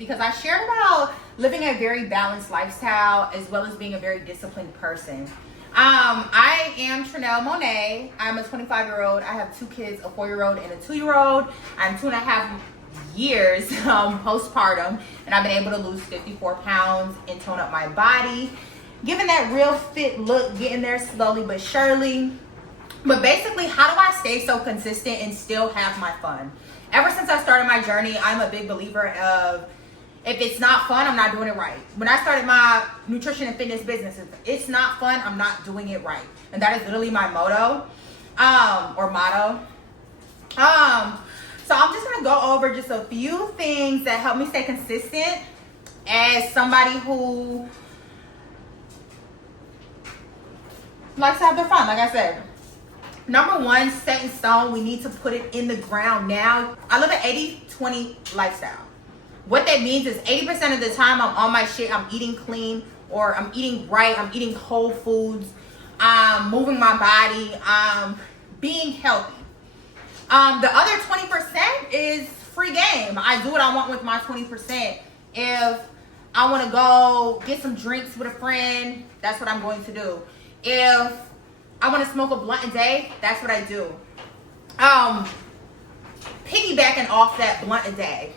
because I shared about living a very balanced lifestyle as well as being a very disciplined person. I am Trinell Monet. I'm a 25-year-old. I have 2 kids, a 4-year-old and a 2-year-old. I'm 2.5 years postpartum, and I've been able to lose 54 pounds and tone up my body, giving that real fit look, getting there slowly but surely. But basically, how do I stay so consistent and still have my fun? Ever since I started my journey, I'm a big believer of, if it's not fun, I'm not doing it right. When I started my nutrition and fitness business, if it's not fun, I'm not doing it right. And that is literally my motto, or motto. So I'm just gonna go over just a few things that help me stay consistent as somebody who likes to have their fun, like I said. Number 1, set in stone, we need to put it in the ground now. I live an 80-20 lifestyle. What that means is 80% of the time I'm on my shit, I'm eating clean, or I'm eating right, I'm eating whole foods, I'm moving my body, I'm being healthy. The other 20% is free game. I do what I want with my 20%. If I want to go get some drinks with a friend, that's what I'm going to do. If I want to smoke a blunt a day, that's what I do. Piggybacking off that blunt a day.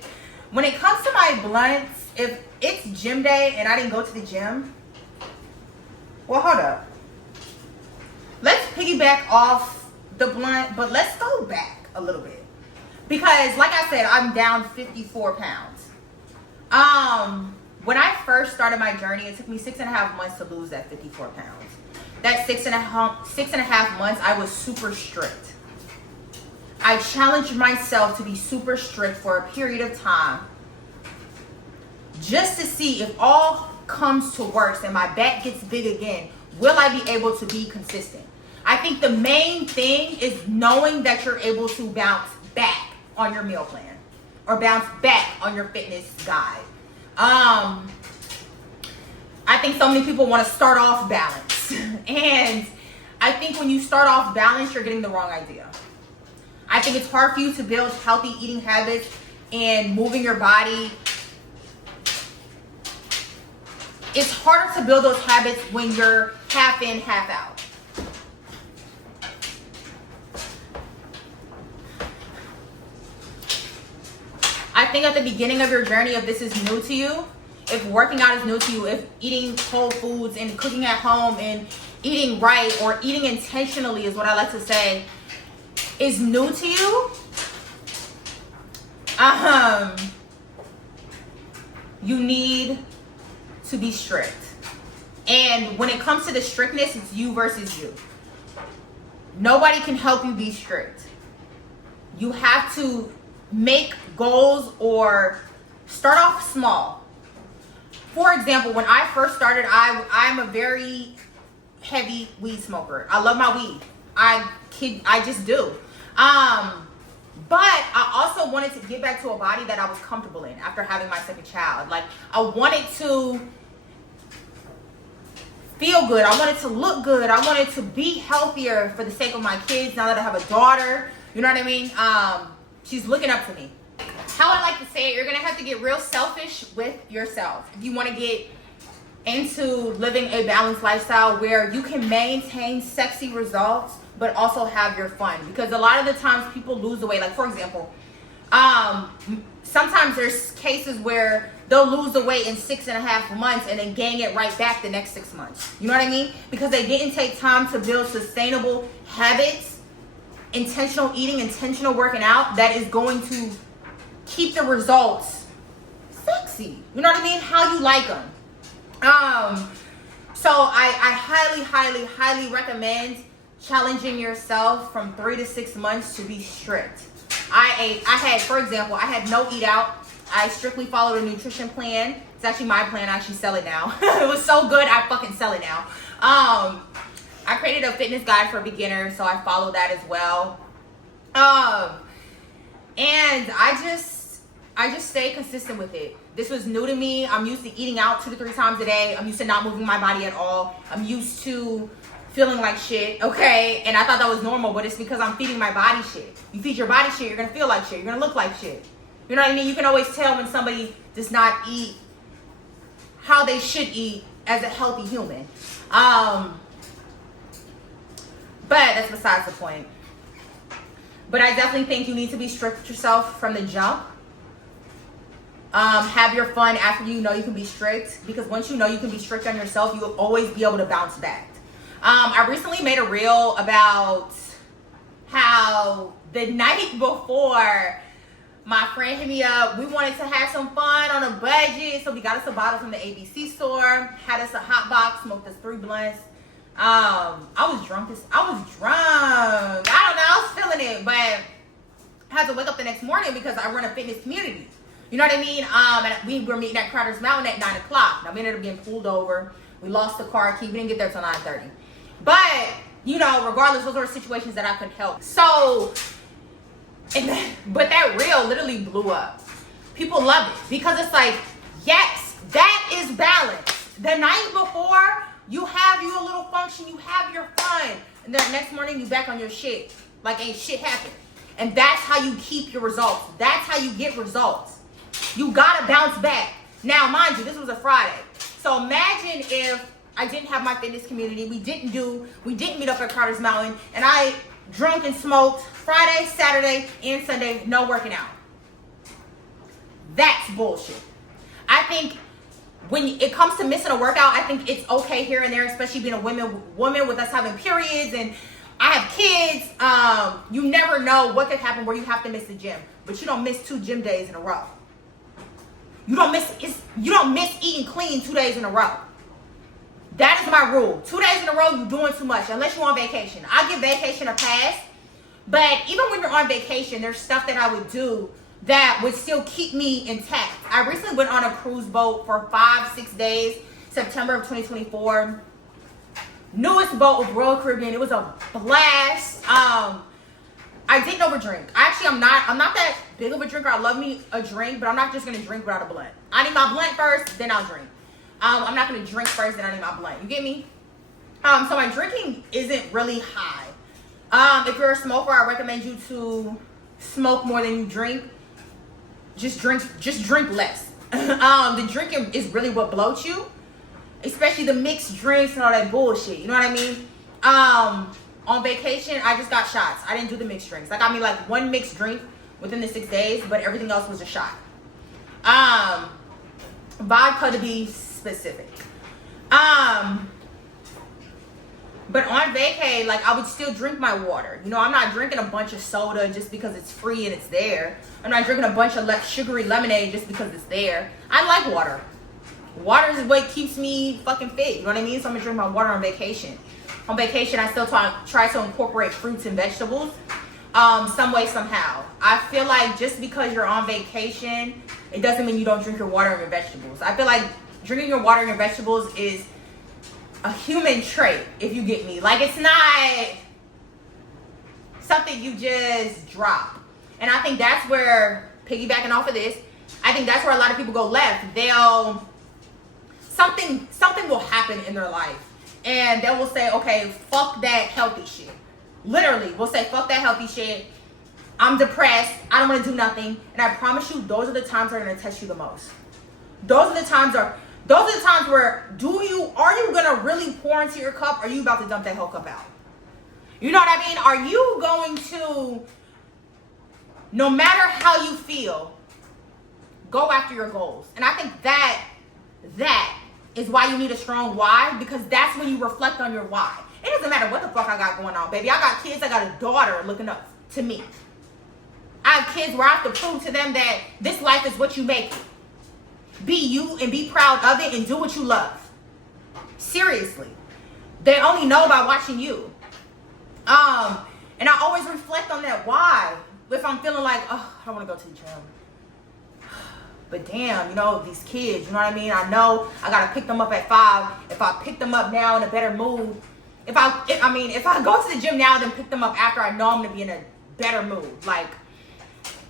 When it comes to my blunts, if it's gym day and I didn't go to the gym, well, hold up. Let's piggyback off the blunt, but let's go back a little bit. Because like I said, I'm down 54 pounds. When I first started my journey, it took me 6.5 months to lose that 54 pounds. That 6.5 months, I was super strict. I challenged myself to be super strict for a period of time just to see if all comes to worse and my back gets big again, will I be able to be consistent? I think the main thing is knowing that you're able to bounce back on your meal plan or bounce back on your fitness guide. I think so many people want to start off balanced. And I think when you start off balanced, you're getting the wrong idea. I think it's hard for you to build healthy eating habits and moving your body. It's harder to build those habits when you're half in, half out. I think at the beginning of your journey, if this is new to you, if working out is new to you, if eating whole foods and cooking at home and eating right or eating intentionally is what I like to say, is new to you, you need to be strict. And when it comes to the strictness, it's you versus you. Nobody can help you be strict. You have to make goals or start off small. For example, when I first started, I'm a very heavy weed smoker. I love my weed. I just do. But I also wanted to get back to a body that I was comfortable in after having my second child. Like, I wanted to feel good. I wanted to look good. I wanted to be healthier for the sake of my kids now that I have a daughter. You know what I mean? She's looking up to me. How I like to say it, you're going to have to get real selfish with yourself if you want to get into living a balanced lifestyle where you can maintain sexy results but also have your fun. Because a lot of the times people lose the weight. Like, for example, sometimes there's cases where they'll lose the weight in 6.5 months and then gain it right back the next 6 months. You know what I mean? Because they didn't take time to build sustainable habits, intentional eating, intentional working out that is going to keep the results sexy. You know what I mean? How you like them. So I highly recommend challenging yourself from 3 to 6 months to be strict. I had no eat out. I strictly followed a nutrition plan. It's actually my plan. I actually sell it now. It was so good, I fucking sell it now. I created a fitness guide for beginners, so I follow that as well. And I just stay consistent with it. This was new to me. I'm used to eating out 2 to 3 times a day. I'm used to not moving my body at all. I'm used to feeling like shit, okay? And I thought that was normal, but it's because I'm feeding my body shit. You feed your body shit, you're gonna feel like shit. You're gonna look like shit. You know what I mean? You can always tell when somebody does not eat how they should eat as a healthy human. But that's besides the point. But I definitely think you need to be strict with yourself from the jump. Have your fun after you know you can be strict, because once you know you can be strict on yourself, you'll always be able to bounce back. I recently made a reel about how the night before my friend hit me up. We wanted to have some fun on a budget, so we got us a bottle from the ABC store, had us a hot box, smoked us 3 blunts. I was drunk. I don't know. I was feeling it, but I had to wake up the next morning because I run a fitness community. You know what I mean? And we were meeting at Crowder's Mountain at 9 o'clock. Now, we ended up getting pulled over. We lost the car key. We didn't get there till 9:30. But, you know, regardless, those were situations that I could help. So, but that reel literally blew up. People love it because it's like, yes, that is balance. The night before, you have your little function, you have your fun. And then the next morning, you back on your shit. Like ain't shit happened. And that's how you keep your results. That's how you get results. You gotta bounce back. Now, mind you, this was a Friday. So imagine if I didn't have my fitness community. We didn't meet up at Crowder's Mountain. And I drunk and smoked Friday, Saturday, and Sunday, no working out. That's bullshit. I think when it comes to missing a workout, I think it's okay here and there, especially being a woman with us having periods and I have kids. You never know what could happen where you have to miss the gym, but you don't miss 2 gym days in a row. You don't miss eating clean 2 days in a row. That is my rule. 2 days in a row, you're doing too much unless you're on vacation. I give vacation a pass, but even when you're on vacation, there's stuff that I would do that would still keep me intact. I recently went on a cruise boat for 5-6 days, September of 2024. Newest boat with Royal Caribbean. It was a blast. I didn't overdrink. Actually, I'm not that big of a drinker. I love me a drink, but I'm not just gonna drink without a blunt. I need my blunt first, then I'll drink. I'm not gonna drink first, then I need my blunt. You get me? So my drinking isn't really high. If you're a smoker, I recommend you to smoke more than you drink. Just drink less. The drinking is really what bloats you, especially the mixed drinks and all that bullshit. You know what I mean? On vacation, I just got shots. I didn't do the mixed drinks. I got me like 1 mixed drink within the 6 days, but everything else was a shot. Vodka to be specific. But on vacay, like I would still drink my water. You know, I'm not drinking a bunch of soda just because it's free and it's there. I'm not drinking a bunch of sugary lemonade just because it's there. I like water. Water is what keeps me fucking fit. You know what I mean? So I'm gonna drink my water on vacation. On vacation, I still try to incorporate fruits and vegetables, some way, somehow. I feel like just because you're on vacation, it doesn't mean you don't drink your water and your vegetables. I feel like drinking your water and your vegetables is a human trait, if you get me. Like, it's not something you just drop. And I think that's where, piggybacking off of this, I think that's where a lot of people go left. Something will happen in their life. And they will say, okay, fuck that healthy shit. Literally, we'll say, fuck that healthy shit. I'm depressed. I don't want to do nothing. And I promise you, those are the times that are going to test you the most. Those are the times where are you gonna really pour into your cup, or are you about to dump that whole cup out? You know what I mean? Are you going to, no matter how you feel, go after your goals? And I think that is why you need a strong why, because that's when you reflect on your why. It doesn't matter what the fuck I got going on, baby. I got kids, I got a daughter looking up to me. I have kids where I have to prove to them that this life is what you make it. Be you and be proud of it and do what you love. Seriously. They only know by watching you. And I always reflect on that why. If I'm feeling like, oh, I don't want to go to the gym. But damn, you know, these kids, you know what I mean? I know I got to pick them up at 5. If I pick them up now in a better mood, if I go to the gym now, then pick them up after, I know I'm going to be in a better mood. Like,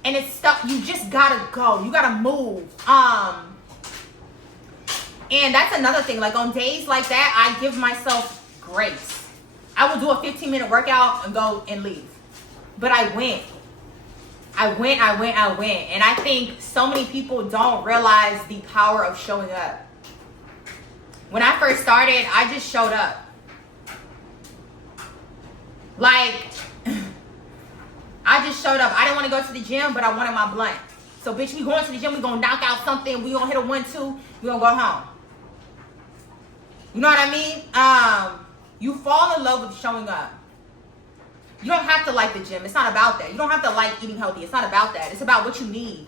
and it's stuff, you just got to go. You got to move. And that's another thing. Like, on days like that, I give myself grace. I will do a 15-minute workout and go and leave. But I went. I went. And I think so many people don't realize the power of showing up. When I first started, I just showed up. Like, I just showed up. I didn't want to go to the gym, but I wanted my blunt. So, bitch, we going to the gym. We going to knock out something. We going to hit a 1-2. We going to go home. You know what I mean? You fall in love with showing up. You don't have to like the gym. It's not about that. You don't have to like eating healthy. It's not about that. It's about what you need.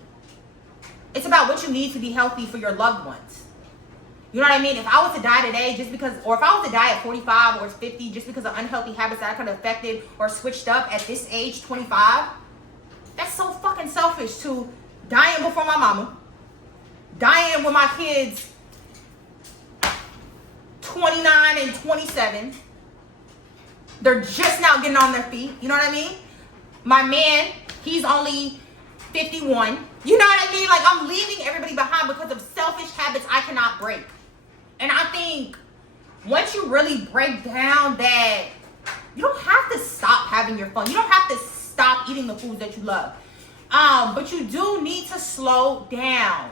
It's about what you need to be healthy for your loved ones. You know what I mean? If I was to die today just because, or if I was to die at 45 or 50 just because of unhealthy habits that I could have affected or switched up at this age, 25, that's so fucking selfish to dying before my mama, dying with my kids 29 and 27. They're just now getting on their feet. You know what I mean? My man, he's only 51. You know what I mean? Like, I'm leaving everybody behind because of selfish habits I cannot break. And I think once you really break down that you don't have to stop having your fun. You don't have to stop eating the foods that you love. But you do need to slow down.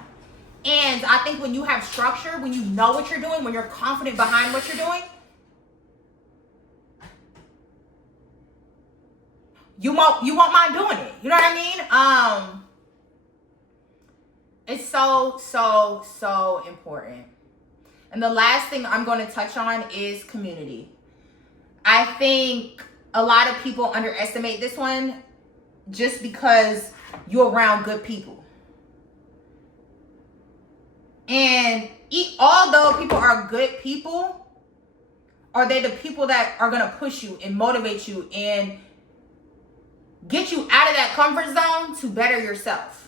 And I think when you have structure, when you know what you're doing, when you're confident behind what you're doing, you won't mind doing it. You know what I mean? It's so important. And the last thing I'm going to touch on is community. I think a lot of people underestimate this one just because you're around good people. And although people are good people, are they the people that are going to push you and motivate you and get you out of that comfort zone to better yourself?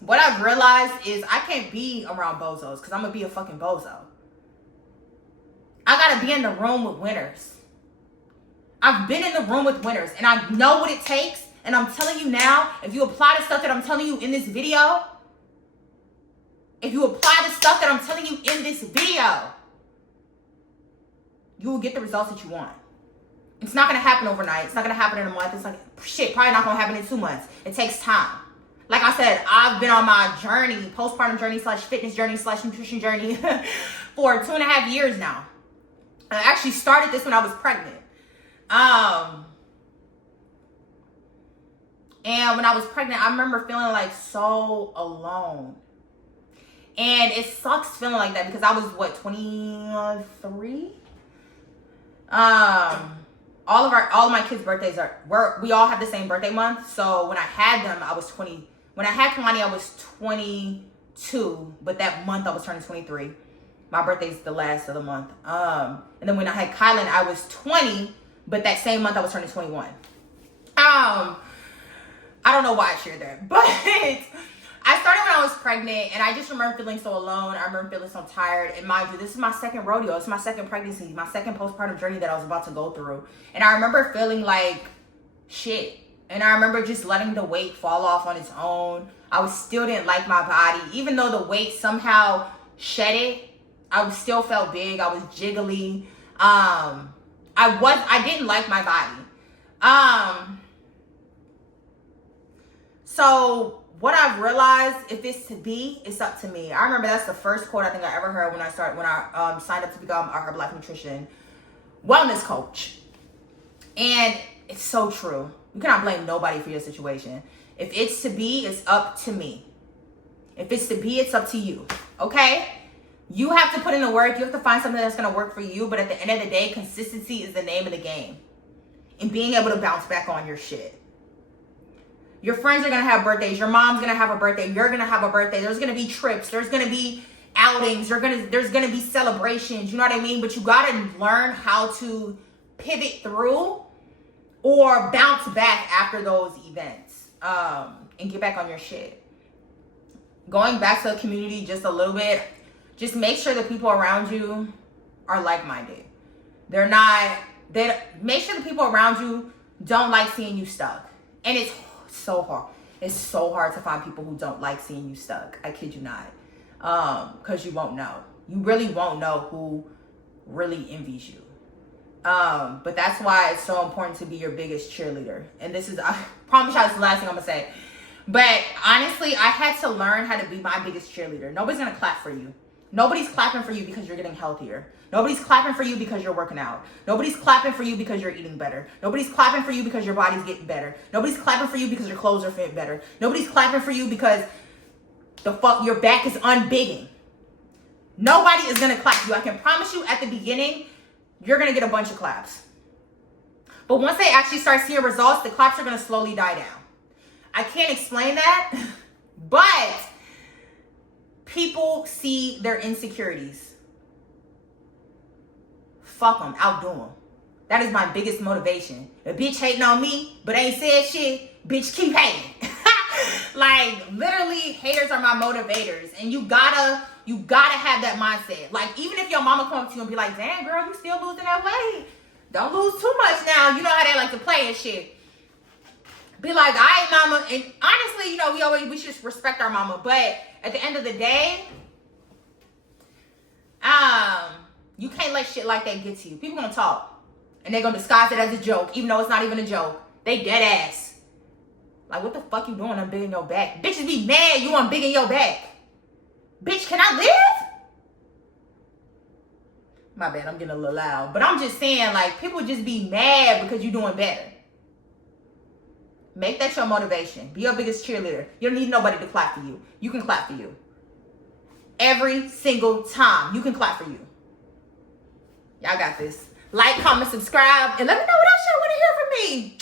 What I've realized is I can't be around bozos because I'm going to be a fucking bozo. I got to be in the room with winners. I've been in the room with winners and I know what it takes. And I'm telling you now, if you apply the stuff that I'm telling you in this video, you will get the results that you want. It's not going to happen overnight. It's not going to happen in a month. It's like, shit, probably not going to happen in 2 months. It takes time. Like I said, I've been on my journey, postpartum journey / fitness journey / nutrition journey for 2.5 years now. I actually started this when I was pregnant. And when I was pregnant, I remember feeling like so alone. And it sucks feeling like that because I was, 23? All of my kids' birthdays we all have the same birthday month. So when I had them, I was 20. When I had Kalani, I was 22, but that month I was turning 23. My birthday's the last of the month. And then when I had Kylan, I was 20, but that same month I was turning 21. I don't know why I shared that, but I started when I was pregnant, and I just remember feeling so alone. I remember feeling so tired. And mind you, this is my second rodeo. It's my second pregnancy, my second postpartum journey that I was about to go through. And I remember feeling like shit. And I remember just letting the weight fall off on its own. I still didn't like my body. Even though the weight somehow shed it, I still felt big. I was jiggly. I didn't like my body. So what I've realized, if it's to be, it's up to me. I remember that's the first quote I think I ever heard when I signed up to become a Herbalife Nutrition wellness coach. And it's so true. You cannot blame nobody for your situation. If it's to be, it's up to me. If it's to be, it's up to you. Okay? You have to put in the work. You have to find something that's going to work for you. But at the end of the day, consistency is the name of the game. And being able to bounce back on your shit. Your friends are going to have birthdays. Your mom's going to have a birthday. You're going to have a birthday. There's going to be trips. There's going to be outings. There's going to be celebrations. You know what I mean? But you got to learn how to pivot through or bounce back after those events and get back on your shit. Going back to the community just a little bit, just make sure the people around you are like-minded. Make sure the people around you don't like seeing you stuck. And it's so hard. It's so hard to find people who don't like seeing you stuck. I kid you not. Because you won't know. You really won't know who really envies you. But that's why it's so important to be your biggest cheerleader. And this is, I promise y'all, this is the last thing I'm gonna say. But honestly, I had to learn how to be my biggest cheerleader. Nobody's gonna clap for you. Nobody's clapping for you because you're getting healthier. Nobody's clapping for you because you're working out. Nobody's clapping for you because you're eating better. Nobody's clapping for you because your body's getting better. Nobody's clapping for you because your clothes are fit better. Nobody's clapping for you because your back is unbigging. Nobody is gonna clap for you. I can promise you at the beginning, you're gonna get a bunch of claps. But once they actually start seeing results, the claps are gonna slowly die down. I can't explain that, but people see their insecurities. Fuck them, outdo them. That is my biggest motivation. A bitch hating on me, but ain't said shit, bitch keep hating. Like, literally, haters are my motivators. And you gotta have that mindset. Like, even if your mama comes to you and be like, damn, girl, you still losing that weight. Don't lose too much now. You know how they like to play and shit. Be like, all right, mama. And honestly, you know, we should respect our mama. But at the end of the day, you can't let shit like that get to you. People gonna talk. And they're gonna disguise it as a joke, even though it's not even a joke. They dead ass. Like, what the fuck you doing unbigging your back? Bitches be mad you unbigging your back. Bitch, can I live? My bad, I'm getting a little loud. But I'm just saying, like, people just be mad because you're doing better. Make that your motivation. Be your biggest cheerleader. You don't need nobody to clap for you. You can clap for you. Every single time, you can clap for you. Y'all got this. Like, comment, subscribe, and let me know what else y'all want to hear from me.